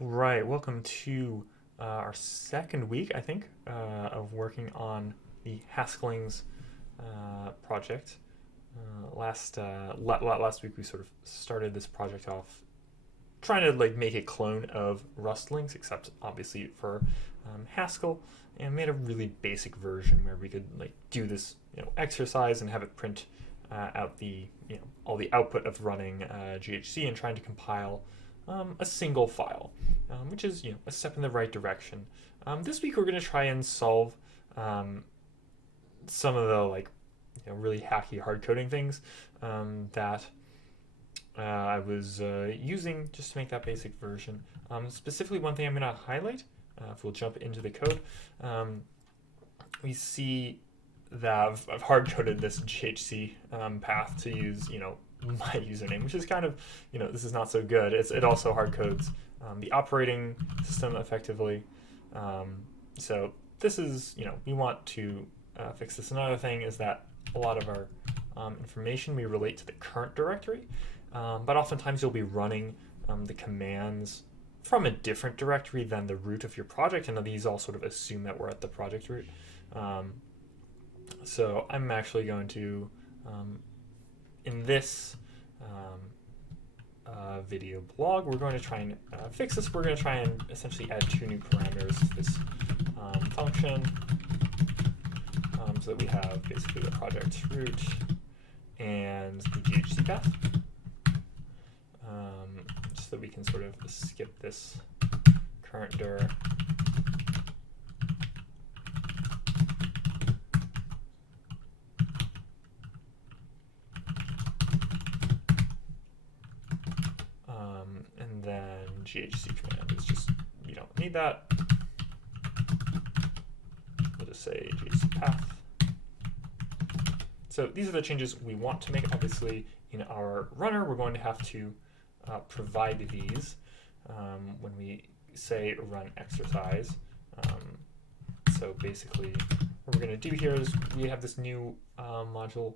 Right, welcome to our second week, I think, of working on the Haskellings project. Last week we sort of started this project off trying to like make a clone of Rustlings, except obviously for Haskell, and made a really basic version where we could like do this exercise and have it print out the all the output of running GHC and trying to compile a single file, which is a step in the right direction. This week we're going to try and solve some of the really hacky hard coding things that I was using just to make that basic version. Specifically, one thing I'm going to highlight, if we'll jump into the code, we see that I've hard coded this GHC path to use my username, which is kind of this is not so good. It also hard codes the operating system effectively. So this is we want to fix this. Another thing is that a lot of our information we relate to the current directory, but oftentimes you'll be running the commands from a different directory than the root of your project, and these all sort of assume that we're at the project root. So I'm actually going to, in this video blog, we're going to try and fix this. We're going to try and essentially add two new parameters to this function, so that we have basically the project root and the GHC path, so that we can sort of skip this current dir. And then GHC command is just, you don't need that. We'll just say GHC path. So these are the changes we want to make. Obviously, in our runner, we're going to have to provide these when we say run exercise. So basically, what we're going to do here is we have this new module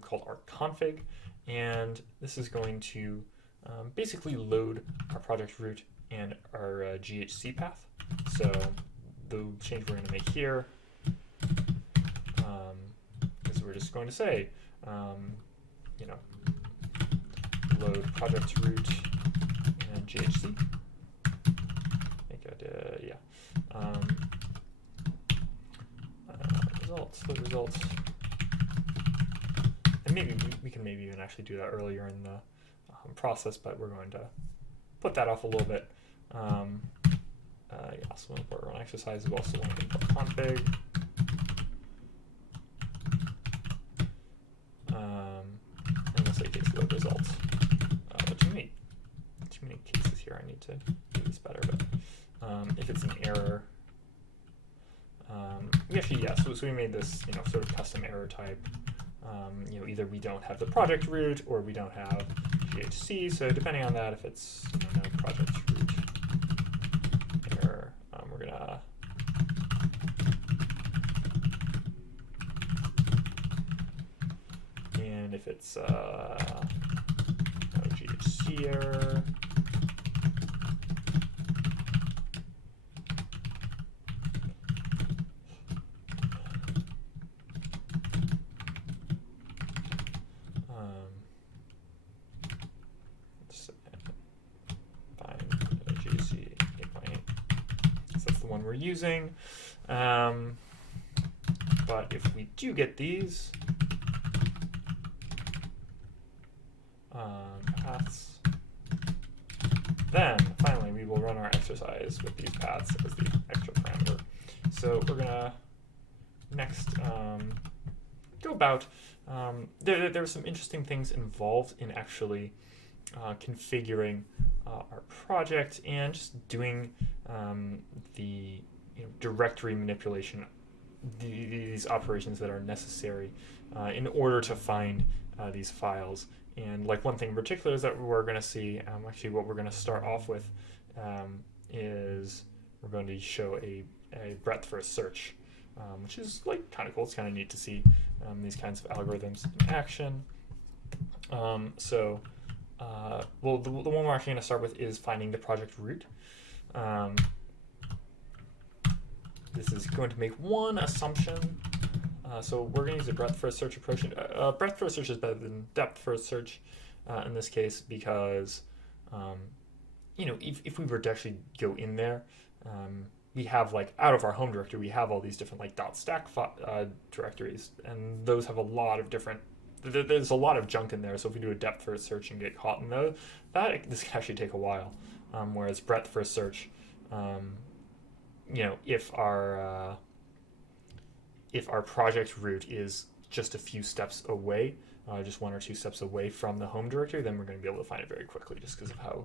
called our config, and this is going to basically load our project root and our GHC path. So the change we're going to make here is we're just going to say, load project root and GHC. Results, load results. And maybe we can even actually do that earlier in the process, but we're going to put that off a little bit. Also import run exercise. We also want to import config. And let's say case load results. Too many cases here. I need to do this better. But if it's an error, so we made this sort of custom error type. Either we don't have the project root or we don't have GHC. So depending on that, if it's no project root error, we're gonna and if it's no GHC error, we're using, but if we do get these paths, then finally we will run our exercise with these paths as the extra parameter. So we're gonna next go about. There are some interesting things involved in actually configuring our project and just doing the directory manipulation, these operations that are necessary in order to find these files. And like one thing in particular is that we're going to see, actually what we're going to start off with is we're going to show a breadth first search, which is like kind of cool. It's kind of neat to see these kinds of algorithms in action. So well, the one we're actually going to start with is finding the project root. This is going to make one assumption. So we're going to use a breadth first search approach. Breadth first search is better than depth first search in this case because, if we were to actually go in there, we have like out of our home directory, we have all these different like .stack directories, and those have a lot of different. There's a lot of junk in there. So if we do a depth first search and get caught in those, this can actually take a while. Whereas breadth first search, if our project root is just a few steps away, just 1 or 2 steps away from the home directory, then we're going to be able to find it very quickly just because of how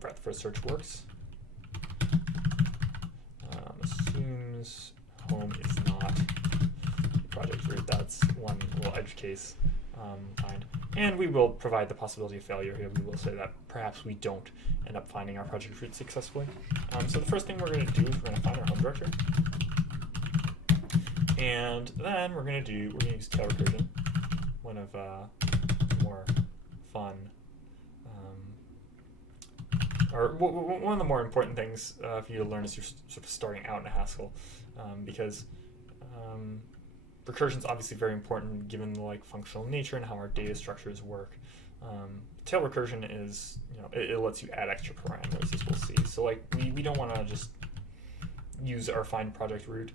breadth first search works. Assumes home is not project root. That's one little edge case. Find. And we will provide the possibility of failure here. We will say that perhaps we don't end up finding our project root successfully. So the first thing we're going to do is we're going to find our home directory. And then we're going to use tail recursion, one of more fun, or one of the more important things for you to learn as you're sort of starting out in Haskell, because recursion is obviously very important given the functional nature and how our data structures work. Tail recursion is, it lets you add extra parameters, as we'll see. So we don't want to just use our find project root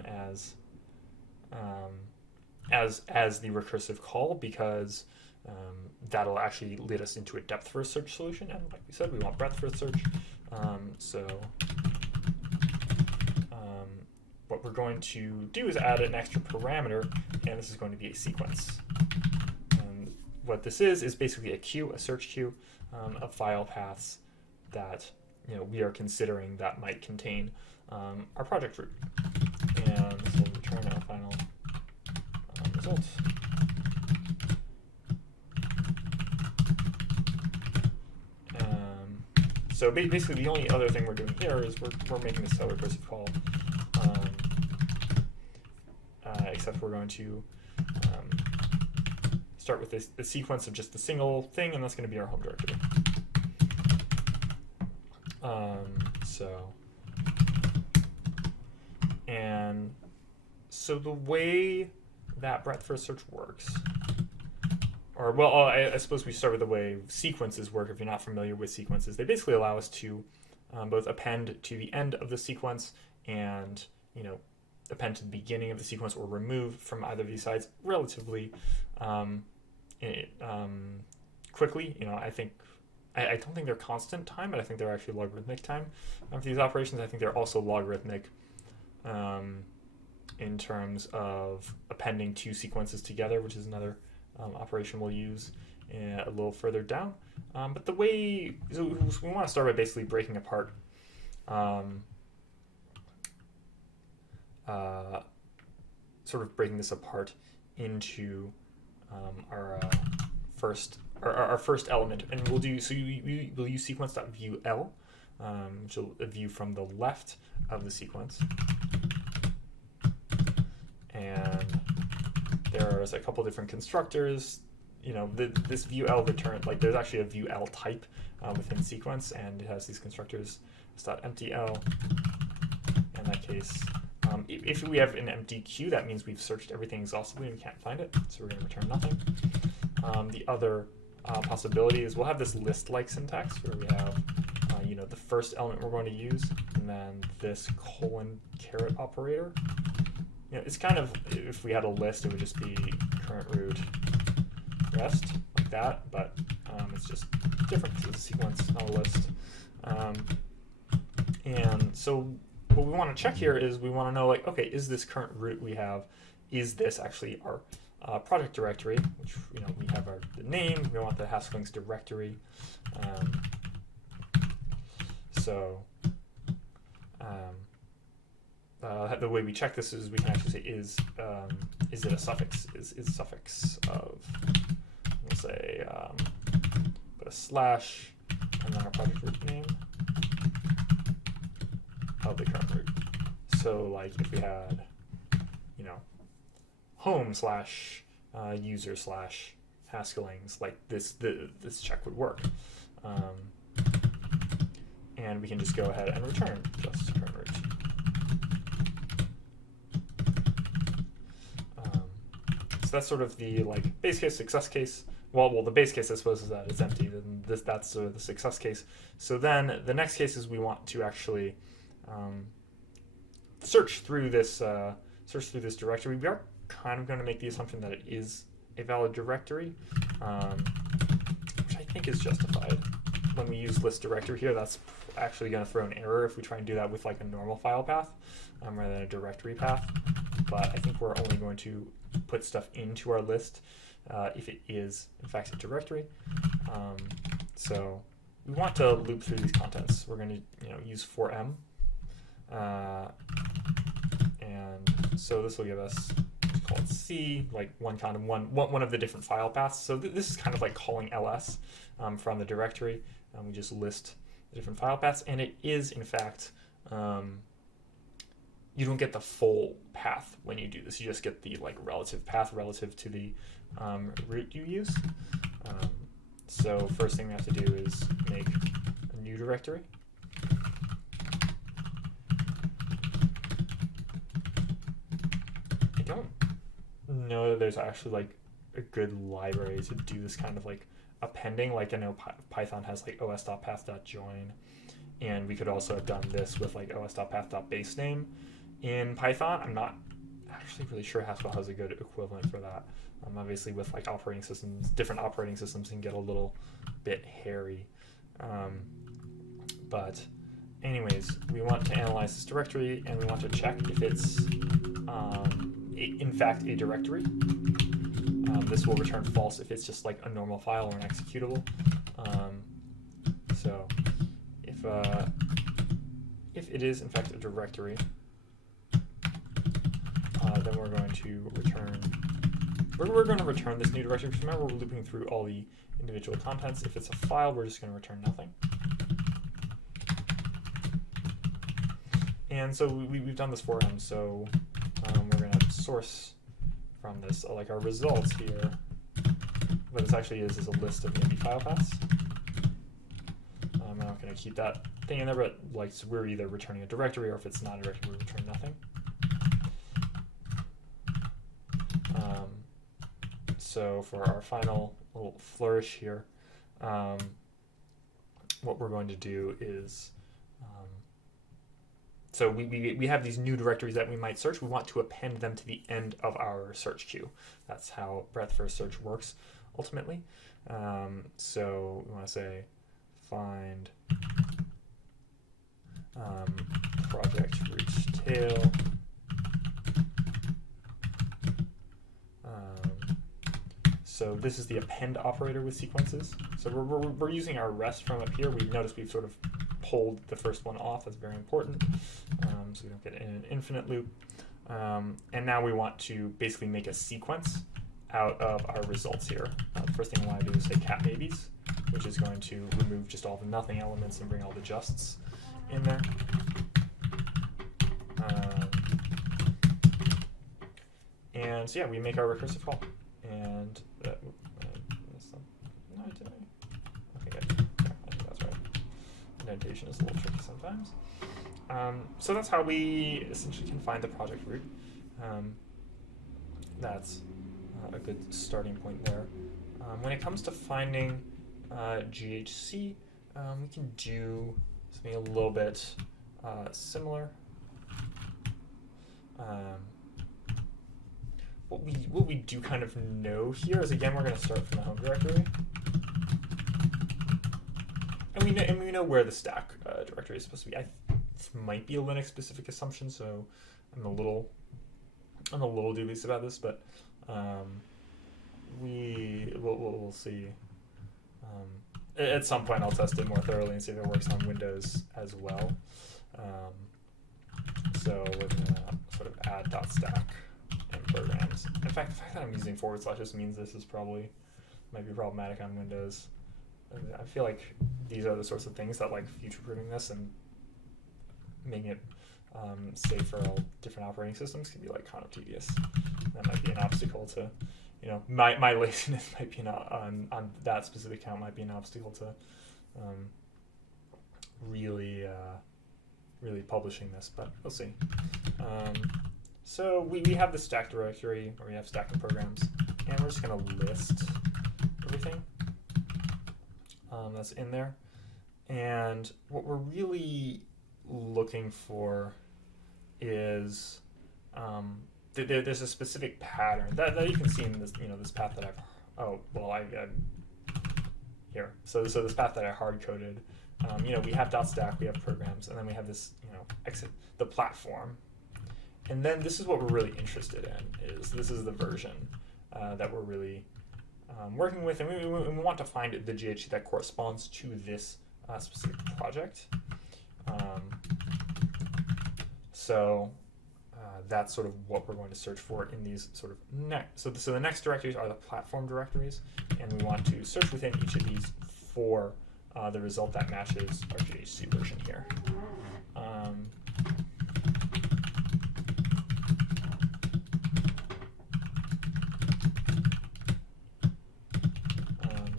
as the recursive call, because that'll actually lead us into a depth first search solution, and like we said, we want breadth first search. What we're going to do is add an extra parameter, and this is going to be a sequence. And what this is basically a queue, a search queue of file paths that we are considering that might contain our project root. And this will return our final result. So basically, the only other thing we're doing here is we're making this tail recursive call, except we're going to start with a sequence of just a single thing, and that's going to be our home directory. So the way that breadth first search works, I suppose we start with the way sequences work. If you're not familiar with sequences, they basically allow us to both append to the end of the sequence and append to the beginning of the sequence, or remove from either of these sides relatively quickly. I don't think they're constant time, but I think they're actually logarithmic time for these operations. I think they're also logarithmic in terms of appending 2 sequences together, which is another operation we'll use a little further down. But the way, so we want to start by basically breaking apart sort of breaking this apart into our first element, and we'll do we'll use sequence.viewL, which will view from the left of the sequence, and there's a couple different constructors. This viewL return, there's actually a viewL type within sequence, and it has these constructors .emptyL. In that case, if we have an empty queue, that means we've searched everything exhaustively and we can't find it, so we're going to return nothing. The other possibility is we'll have this list-like syntax where we have the first element we're going to use, and then this : operator. It's kind of, if we had a list, it would just be current root rest, like that, but it's just different because it's a sequence, not a list. And so what we want to check here is we want to know, okay, is this current root we have, is this actually our project directory, which we have the name, we want the Haskellings directory. The way we check this is we can actually say is it a suffix? Is suffix of, we'll say, put a slash and then our project root name of the current root. So if we had home / user / Haskellings, like this check would work. And we can just go ahead and return just current root. So that's sort of the base case, success case. Well, the base case I suppose is that it's empty. Then that's sort of the success case. So then the next case is we want to actually search through this directory. We are kind of going to make the assumption that it is a valid directory, which I think is justified. When we use list directory here, that's actually going to throw an error if we try and do that with a normal file path rather than a directory path. But I think we're only going to put stuff into our list if it is in fact a directory. So we want to loop through these contents. We're going to use for_m, and so this will give us, let's call it C, one of the different file paths. So this is kind of like calling ls from the directory. We just list the different file paths, and it is in fact you don't get the full path when you do this. You just get the relative path relative to the root you use. So first thing we have to do is make a new directory. I don't know that there's actually a good library to do this kind of appending. I know Python has os.path.join, and we could also have done this with os.path.basename in Python. I'm not actually really sure Haskell has a good equivalent for that. Obviously with operating systems, different operating systems can get a little bit hairy. But anyways, we want to analyze this directory, and we want to check if it's in fact a directory. This will return false if it's just a normal file or an executable. So if it is in fact a directory, then we're going to return. We're going to return this new directory, because remember we're looping through all the individual contents. If it's a file, we're just going to return nothing. And so we've done this for him. So we're going to source from this, our results here. What this actually is a list of maybe file paths. I'm not going to keep that thing in there, but so we're either returning a directory, or if it's not a directory, we return nothing. So for our final little flourish here, what we're going to do is, so we have these new directories that we might search. We want to append them to the end of our search queue. That's how breadth first search works ultimately. So we want to say find project root tail. So this is the append operator with sequences. So we're using our rest from up here. We've noticed we've sort of pulled the first one off. That's very important. So we don't get in an infinite loop. And now we want to basically make a sequence out of our results here. The first thing we want to do is say cat maybes, which is going to remove just all the nothing elements and bring all the justs in there. And so yeah, we make our recursive call. And no, did I? I think that's right. Indentation is a little tricky sometimes. So that's how we essentially can find the project root. That's a good starting point there. When it comes to finding GHC, we can do something a little bit similar. What we do kind of know here is, again, we're going to start from the home directory, and we know where the stack directory is supposed to be. This might be a Linux specific assumption, so I'm a little dubious about this, but we'll see. At some point, I'll test it more thoroughly and see if it works on Windows as well. So we're going to sort of add .stack and programs. In fact, the fact that I'm using / just means this is might be problematic on Windows. I feel like these are the sorts of things that future-proofing this and making it safe for all different operating systems can be kind of tedious. That might be an obstacle to my laziness might be on that specific account might be an obstacle to really publishing this, but we'll see. So we have the stack directory, or we have stacking programs, and we're just going to list everything that's in there. And what we're really looking for is there's a specific pattern that you can see in this, this path that I here. So this path that I hard coded. We have .stack, we have programs, and then we have this, exit the platform. And then this is what we're really interested in, this is the version that we're really working with, and we want to find the GHC that corresponds to this specific project. So that's sort of what we're going to search for in these sort of next. So the next directories are the platform directories, and we want to search within each of these for the result that matches our GHC version here.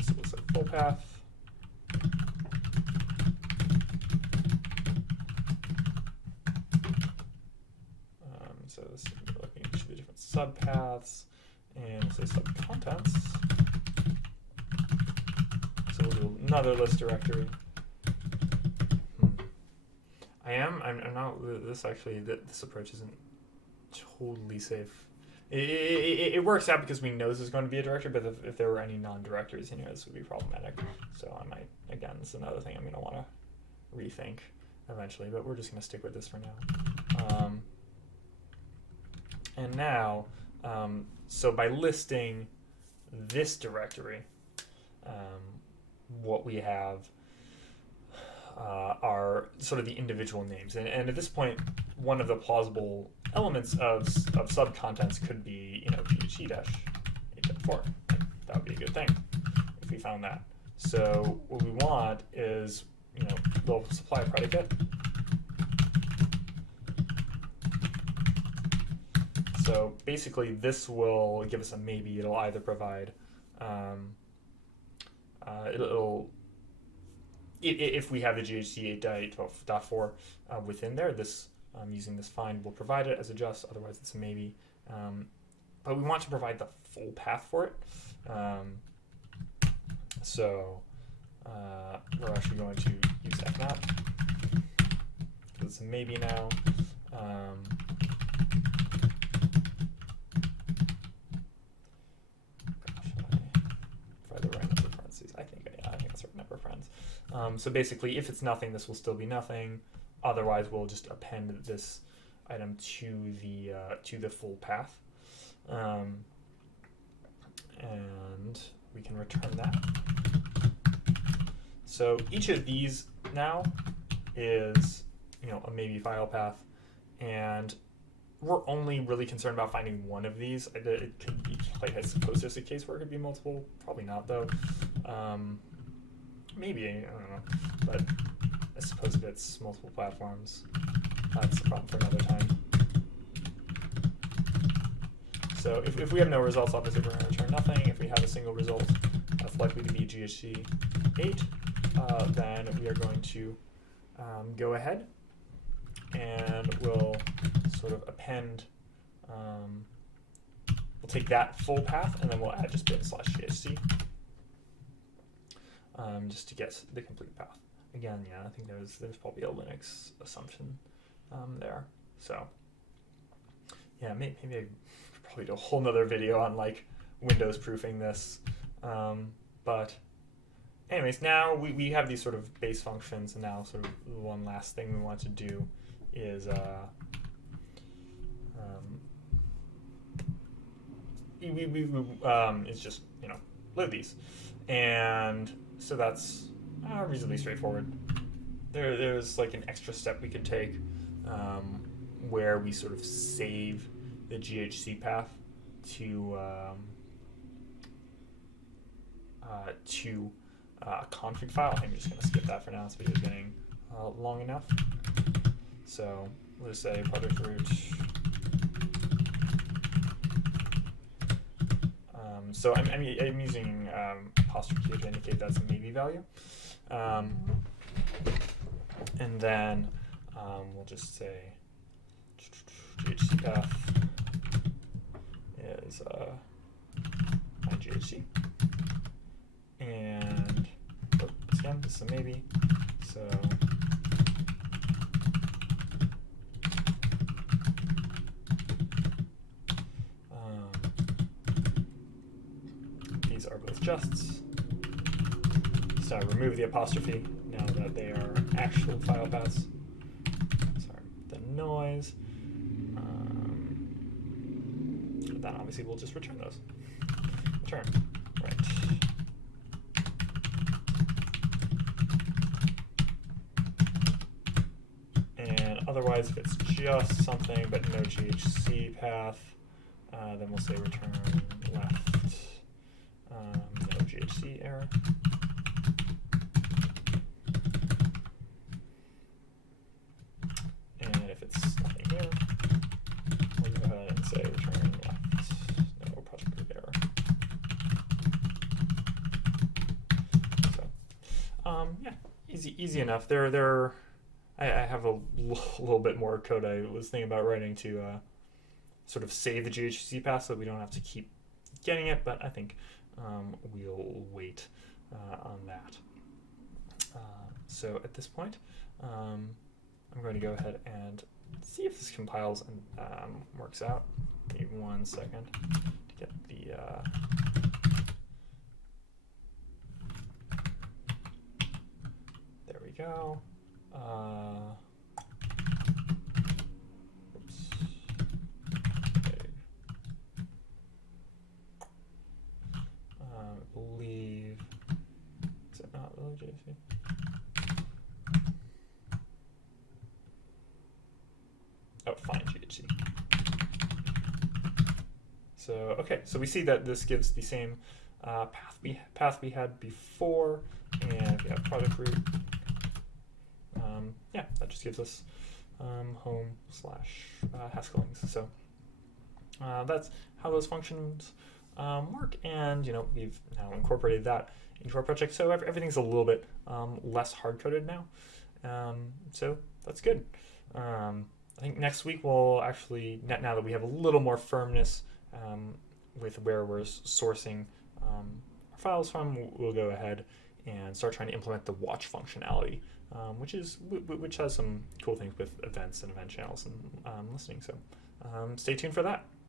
So we'll set full path. So this, we're looking at each of the different subpaths, and we'll say subcontents. So we'll do another list directory. I'm not, this approach isn't totally safe. It works out because we know this is going to be a directory, but if there were any non-directories in here, this would be problematic. So I might, again, this is another thing I'm going to want to rethink eventually, but we're just going to stick with this for now. And now, so by listing this directory, what we have are sort of the individual names. And at this point, one of the plausible elements of subcontents could be, GHC-8.4. That would be a good thing if we found that. So what we want is, the supply predicate. So basically, this will give us a maybe. It'll either provide, if we have the GHC 8.12.4 within there, this using this find will provide it as a just. Otherwise, it's a maybe. But we want to provide the full path for it. So we're actually going to use fmap. It's a maybe now. So basically, if it's nothing, this will still be nothing. Otherwise, we'll just append this item to the full path, and we can return that. So each of these now is a maybe file path, and we're only really concerned about finding one of these. It could be, I suppose there's a case where it could be multiple. Probably not though. Maybe, I don't know, but I suppose if it's multiple platforms, that's a problem for another time. So if we have no results, obviously we're going to return nothing. If we have a single result that's likely to be GHC 8, then we are going to go ahead and we'll sort of append, we'll take that full path and then we'll add just bin/GHC. Just to get the complete path. Again, yeah, I think there's probably a Linux assumption there. So yeah, maybe I could probably do a whole nother video on like Windows proofing this. But anyways, now we have these sort of base functions, and now sort of the one last thing we want to do is it's just load these. And so that's reasonably straightforward. There's like an extra step we could take where we sort of save the GHC path to a config file. I'm just going to skip that for now. This video is getting long enough. So we'll just say project root So I'm using apostrophe here to indicate that's a maybe value. And then we'll just say GHC path is my GHC. And again, this is a maybe. So these are both justs. So I remove the apostrophe now that they are actual file paths. Sorry, the noise. Then obviously we'll just return those. Return, right. And otherwise, if it's just something but no GHC path, then we'll say return left, no GHC error. And if it's nothing here, we'll go ahead and say return left, no project group error. So, yeah, easy enough. I have a little bit more code I was thinking about writing to sort of save the GHC path so we don't have to keep getting it, but I think we'll wait on that. So at this point, I'm going to go ahead and see if this compiles and works out. Give me 1 second to get the there we go. Oops. Okay. I believe, is it not really JC? Oh, fine, GHC. So, okay, so we see that this gives the same path we had before, and we have product root. Yeah, that just gives us home / Haskellings. So that's how those functions work, and we've now incorporated that into our project, so everything's a little bit less hard-coded now. So that's good. I think next week we'll actually, now that we have a little more firmness with where we're sourcing our files from, we'll go ahead and start trying to implement the watch functionality, which has some cool things with events and event channels and listening. So stay tuned for that.